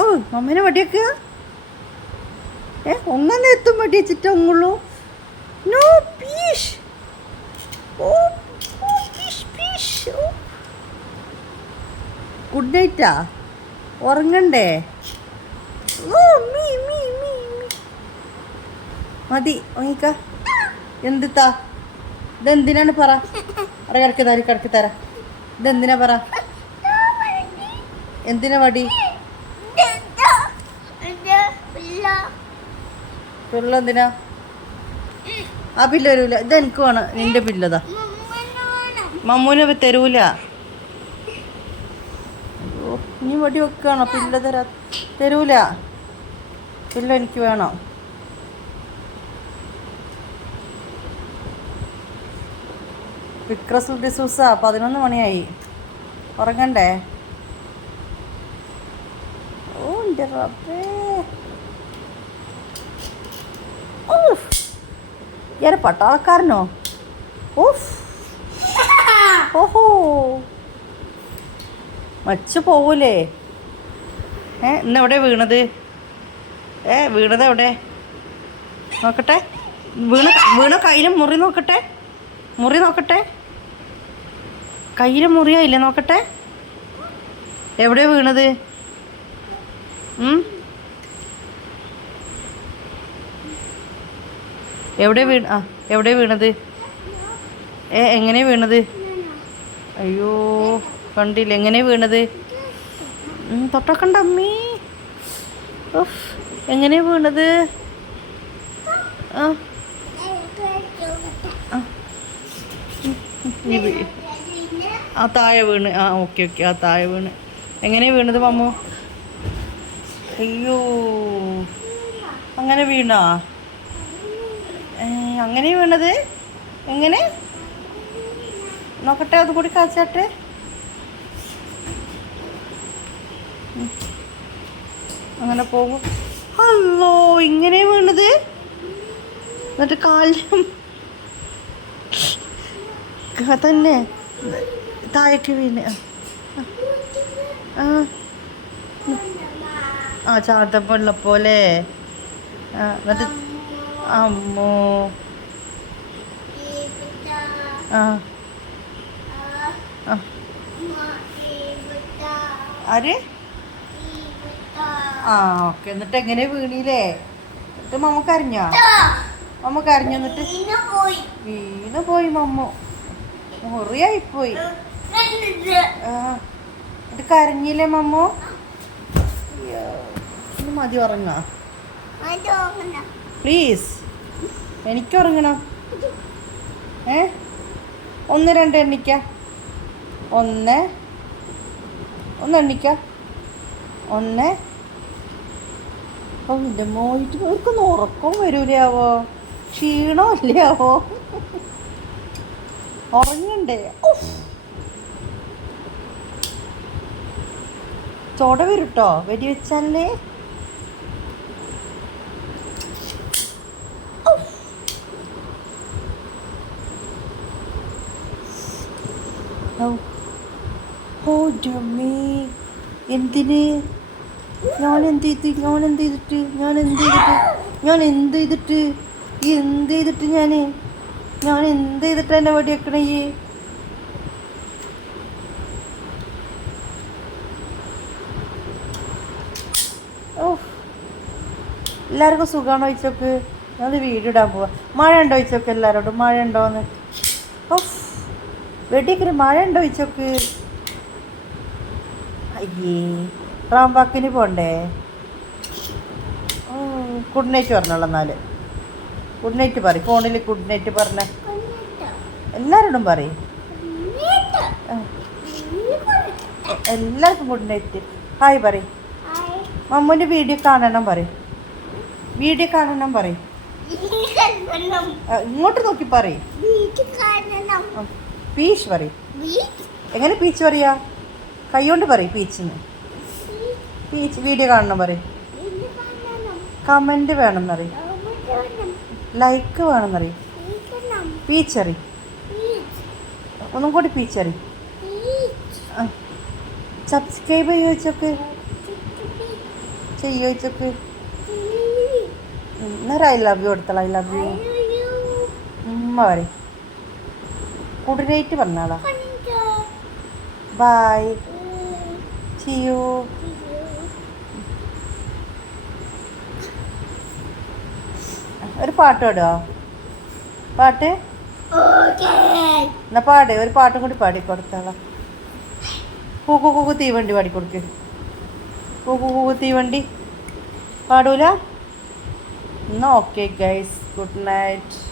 ഓ മമ്മേനെ വടിയൊക്കെ ഏ ഒങ്ങനെ എത്തും വടി വെച്ചിട്ട് നോ പീഷ് ഓ പീഷ് പീഷ് ഗുഡ് നൈറ്റാ ഉറങ്ങണ്ടേ? ഓ മീ മീ മീ മതി ഉറങ്ങിക്ക. എന്തിത്താ ഇതെന്തിനാണ് പറ? അവിടെ കിടക്ക് തരാം കിടക്ക് തരാം. ഇതെന്തിനാ പറ? എന്തിനാ വടി? പിള്ള എന്തിനാ? ആ പില്ല വരൂല. ഇത് എനിക്ക് വേണം. നിന്റെ പില്ലതാ മമ്മൂനെ തരൂല. നീ വടി വെക്കുകയാണോ പില്ല തരാ. തരൂല. പില്ല എനിക്ക് വേണം. വിക്രസ് ഡിസൂസ പതിനൊന്ന് മണിയായി. ഉറങ്ങണ്ടേ? ഓ എന്റെ പട്ടാളക്കാരനോ? ഓഹോ. മച്ചു പോവൂലേ? ഏ ഇന്ന് എവിടെ വീണത്? ഏ വീണത് എവിടെ? നോക്കട്ടെ. വീണ വീണ കയ്യിലും മുറി നോക്കട്ടെ. മുറി നോക്കട്ടെ. കയ്യിലും മുറിയായില്ലേ നോക്കട്ടെ എവിടെ വീണത്? എവിടെ വീണ ആ എവിടെ വീണത് ഏ എങ്ങനെ വീണത് അയ്യോ കണ്ടില്ല എങ്ങനെ വീണത് തൊട്ടക്കണ്ട അമ്മീ എങ്ങനെ വീണത് ആ ആ. താഴെ വീണ്. ആ ഓക്കെ ഓക്കെ. ആ താഴെ വീണ്. എങ്ങനെ വീണത് മമ്മു? അയ്യോ. അങ്ങനെ വീണാ? അങ്ങനെ വീണത്? എങ്ങനെ? നോക്കട്ടെ അത് കൂടി കാച്ചാട്ടെ. അങ്ങനെ പോകും. അല്ലോ ഇങ്ങനെ വീണത്? എന്നിട്ട് കാലിലും ക- തന്നെ. താഴേക്ക് വീണ്. ആ. ആ. ആ ചാട്ടപ്പുള്ള പോലെ ആ എന്നിട്ട് അമ്മോ. ആ. ആ. ആര്? ആ ഓക്കെ. എന്നിട്ട് എങ്ങനെ വീണില്ലേ എന്നിട്ട് മമ്മ കരഞ്ഞോ? മമ്മ കരഞ്ഞു എന്നിട്ട്? വീണ് പോയി മമ്മ. മുറിയായി പോയി എന്നിട്ട് കരഞ്ഞില്ലേ മമ്മോ. ഇനി മതി ഉറങ്ങാ പ്ലീസ് എനിക്ക് ഉറങ്ങണം ഏ ഒന്ന് രണ്ട് എണ്ണിക്ക ഒന്ന് ഒന്ന് എണ്ണിക്ക ഒന്ന് അപ്പം എന്റെ മോയിട്ട് ഇവർക്കൊന്നും ഉറക്കം വരൂലാവോ ക്ഷീണമല്ലേ ആവോ ഉറങ്ങണ്ടേ ഉഫ്. ചോട വരൂട്ടോ. വെടി വെച്ചാലേ ഓ ഡമ്മേ എന്തിന്? ഞാൻ എന്ത് ചെയ്ത് ഞാൻ എന്ത് ചെയ്തിട്ട് ഞാൻ എന്ത് ചെയ്തിട്ട് ഞാൻ എന്ത് ചെയ്തിട്ട് എന്ത് ചെയ്തിട്ട് ഞാൻ ഞാൻ എന്ത് ചെയ്തിട്ട് എന്നെ വെടി വെക്കണേ ഈ ഓ എല്ലാവർക്കും സുഖമാണോ ചോദിച്ചോക്ക്? ഞങ്ങൾ വീഡിയോ ഇടാൻ പോവാ. മഴ ഉണ്ടോ ചോദിച്ചോക്ക് എല്ലാവരോടും മഴ ഉണ്ടോന്ന് ഓ വെടിയൊക്കെ മഴ ഉണ്ടോ ചോദിച്ചോക്ക്? അയ്യേ റാംബാക്കിന് പോണ്ടേ? ഗുഡ് നൈറ്റ് പറഞ്ഞോളാം എന്നാൽ. ഗുഡ് നൈറ്റ് പറ ഫോണിൽ ഗുഡ് നൈറ്റ് പറഞ്ഞ. എല്ലാവരോടും പറയും. എല്ലാവർക്കും ഗുഡ് നൈറ്റ് ഹായ് പറയും. മമ്മൂന്റെ വീഡിയോ കാണണം പറയും. വീഡിയോ കാണണം പറയും. ഇങ്ങോട്ട് നോക്കി പറയും. പീച്ച് പറയും. എങ്ങനെ പീച്ച് പറയാ? കൈകൊണ്ട് പറയും പീച്ചിന്ന് പീച്ച് വീഡിയോ കാണണം പറയും. കമന്റ് വേണമെന്നറിയും ലൈക്ക് വേണം എന്നറിയും. പീച്ചറി ഒന്നും കൂടി പീച്ചറി സബ്സ്ക്രൈബ് ചോദിച്ചോക്ക് ചെയ്യോ ചോദിച്ചോക്ക് എന്നൊരു ഐ ലവ് യു കൊടുത്തള ഐ ലവ് യു ഉമ്മ പറയും. കൂടുതലായിട്ട് പറഞ്ഞാളാ ബായ് ചെയ്യൂ ഒരു പാട്ട് പാടുവോ? പാട്ട്? എന്നാ പാടേ ഒരു പാട്ടും കൂടി പാടി കൊടുത്താളാ. കൂക്കു കൂക്കു തീവണ്ടി പാടി കൊടുക്കേ. തീവണ്ടി. പാടൂല? എന്നാ ഓക്കെ ഗൈസ് ഗുഡ് നൈറ്റ്